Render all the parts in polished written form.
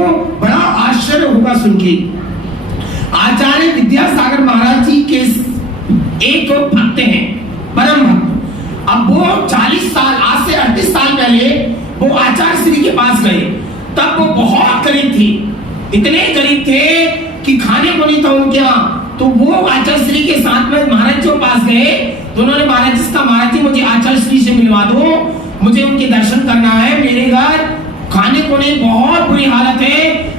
बड़ा आश्चर्य होगा सुन के। आचार्य विद्यासागर महाराज जी के एक भक्त हैं, परम भक्त। अब वो 40 साल, आज से 38 साल पहले वो आचार्य श्री के पास गए। तब वो बहुत गरीब थे, इतने गरीब थे कि खाने को नहीं था उनके यहाँ। तो वो आचार्य श्री के साथ में महाराज जी के पास गए। तो उन्होंने महाराज जी से कहा, महाराज जी मुझे आचार्य श्री से मिलवा दो, मुझे उनके दर्शन करना है। मेरे घर खाने को नहीं, बहुत बुरी हालत है,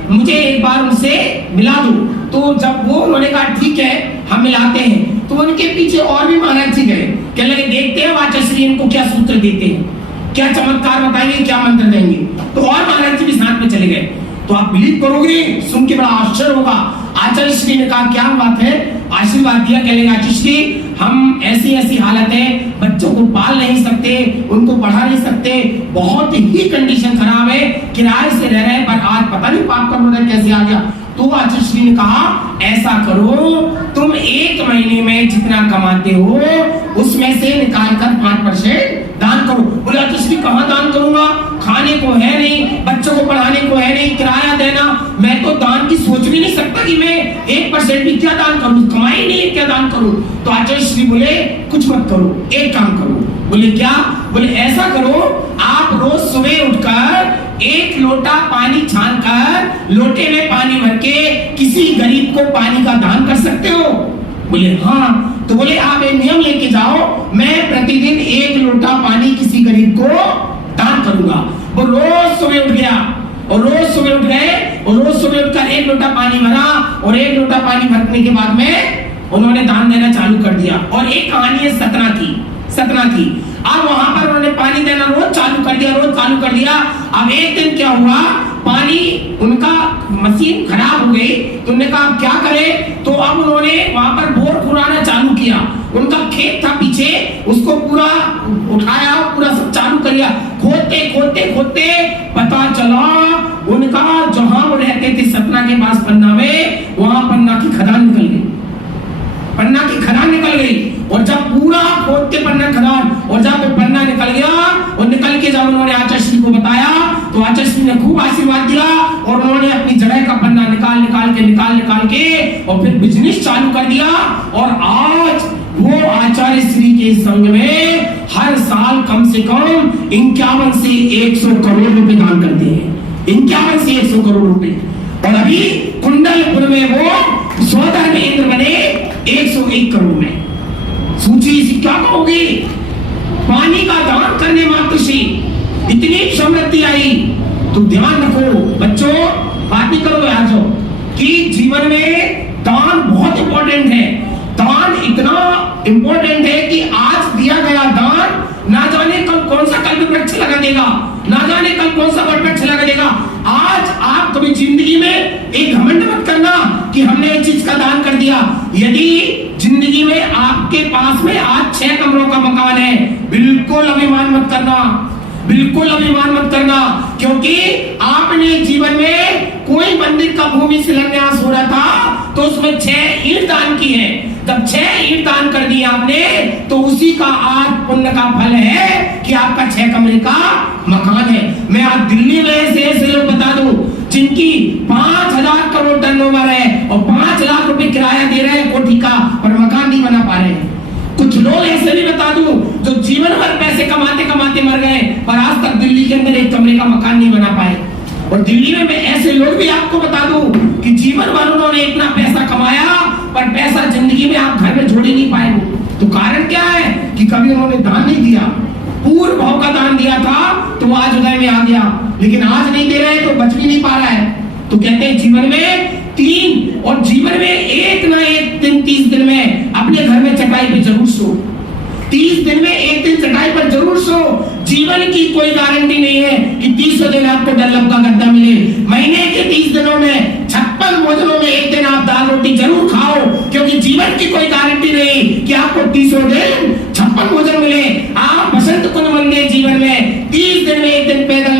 मुझे एक बार उनसे मिला दो। तो जब वो उन्होंने कहा ठीक है हम मिलाते हैं, तो उनके पीछे और भी महाराज जी गए। कहने लगे देखते हैं आचार्य श्री इनको क्या सूत्र देते हैं, क्या चमत्कार बताएंगे, क्या मंत्र देंगे। तो और महाराज जी भी साथ में चले गए। तो आप बिलीव करोगे, सुन के बड़ा आश्चर्य होगा। आचार्य श्री ने कहा क्या बात है, आशीर्वाद दिया। कहने लगा आचार्य श्री हम ऐसी ऐसी हालत है, बच्चों को पाल नहीं सकते, उनको पढ़ा नहीं सकते, बहुत ही कंडीशन खराब है, किराए से रह रहे हैं, पर आज पता नहीं पाप कर्म कैसे आ गया। तो आचार्य श्री ने कहा ऐसा करो, तुम 1 महीने में जितना कमाते हो उसमें से निकाल कर 5% दान करो। बोले आचार्य श्री कहाँ दान करूंगा, खाने को है नहीं, बच्चों को पढ़ाने को है नहीं, किराया देना, मैं तो दान की सोच भी नहीं सकता कि मैं 1% भी क्या दान करूं, कमाई नहीं है क्या दान करूं। तो आचार्य श्री बोले कुछ मत करो, एक काम करो। बोले क्या, बोले ऐसा करो आप रोज सुबह उठकर 1 लोटा पानी छानकर लोटे में पानी भर के किसी गरीब को पानी का दान कर सकते हो। बोले हाँ। तो बोले आप एक नियम लेके जाओ, मैं प्रतिदिन 1 लोटा पानी किसी गरीब को दान करूंगा। वो रोज सुबह उठ गया और रोज सुबह उठ गए और रोज सुबह उठकर 1 लोटा पानी भरा और 1 लोटा पानी भरने के बाद में उन्होंने दान देना चालू कर दिया। और एक कहानी है सतना की। अब वहां पर उन्होंने पानी देना रोज चालू कर दिया। अब एक दिन क्या हुआ, पानी उनका मशीन खराब हो गई। तो उन्होंने कहा क्या करें, तो अब उन्होंने वहां पर बोर खुदाना चालू किया। उनका खेत था पीछे, उसको पूरा उठाया, पूरा सब चालू कर लिया। खोदते पता चला उनका जहां वो रहते थे सतना के पास पन्ना में, वहां पन्ना की खदान निकल गई। और जब पूरा खोदते पन्ना खदान, और जब पन्ना निकल गया और निकल के जब उन्होंने आचार्य श्री को बताया तो आचार्य श्री ने खूब आशीर्वाद दिया और उन्होंने अपनी जगह का पन्ना निकाल के और फिर बिजनेस चालू कर दिया। और आज वो आचार्य श्री के संग में हर साल कम से कम 51 से 100 करोड़ रुपए दान करते हैं। 51 से 100 करोड़ रुपए। और अभी कुंडलपुर में वो स्वतः में इंद्र बने 101 करोड़ में। सोचिए इसे क्या कहोगे, पानी का दान करने मात्र से इतनी समृद्धि आई। तो ध्यान रखो बच्चों, बात नहीं करो यार जो कि जीवन में दान बहुत इंपॉर्टेंट है। दान इतना इंपॉर्टेंट है कि आज दिया गया दान ना जाने कल कौन सा कल्प वृक्ष लगा देगा, ना जाने कल कौन सा वट वृक्ष लगा देगा। आज आप कभी जिंदगी में एक घमंड मत करना कि हमने एक चीज का दान कर दिया। यदि जिंदगी में आपके पास में आज 6 कमरों का मकान है, बिल्कुल अभिमान मत करना, क्योंकि आपने जीवन में कोई मंदिर का भूमि शिलान्यास हो रहा था तो उसमें 6 ईंट दान की है। जब 6 ईंट दान कर दी आपने तो उसी का आज पुण्य का फल है कि आपका 6 कमरे का मकान है। मैं आज दिल्ली में ऐसे लोग बता दूं जिनकी 5000 करोड़ टर्नओवर है और 5 लाख रुपए किराया दे रहे हैं कोठी का और मकान नहीं बना पा रहे हैं। कुछ लोग ऐसे भी बता दूं जो जीवन भर पैसे कमाते मर गए पर आज तक दिल्ली के अंदर 1 कमरे का मकान नहीं बना पाए। और दिल्ली में मैं ऐसे लोग भी आपको बता दूं कि जीवन भर उन्होंने इतना पैसा कमाया पर पैसा जिंदगी में आप घर में जोड़ ही नहीं पाए। तो कारण क्या है कि कभी उन्होंने दान नहीं दिया। पूर्व भाव का दान दिया था तो वो आज उदय में आ गया, लेकिन आज नहीं दे रहे तो बच भी नहीं पा रहा है। तो कहते हैं जीवन में 3 और जीवन में एक ना एक दिन 30 दिन में अपने घर में चटाई पे जरूर सो। 30 दिन में एक दिन चटाई पर जरूर सो। जीवन की कोई गारंटी नहीं है कि 30 दिन आपको डल्लब का गद्दा मिले। महीने के 30 दिनों में 56 भोजनों में एक दिन आप दाल रोटी जरूर खाओ, क्योंकि जीवन की कोई गारंटी नहीं कि आपको 30 दिन 56 भोजन मिले। आप बसंत कुंज मंदिर जीवन में 30 दिन में एक दिन पैदल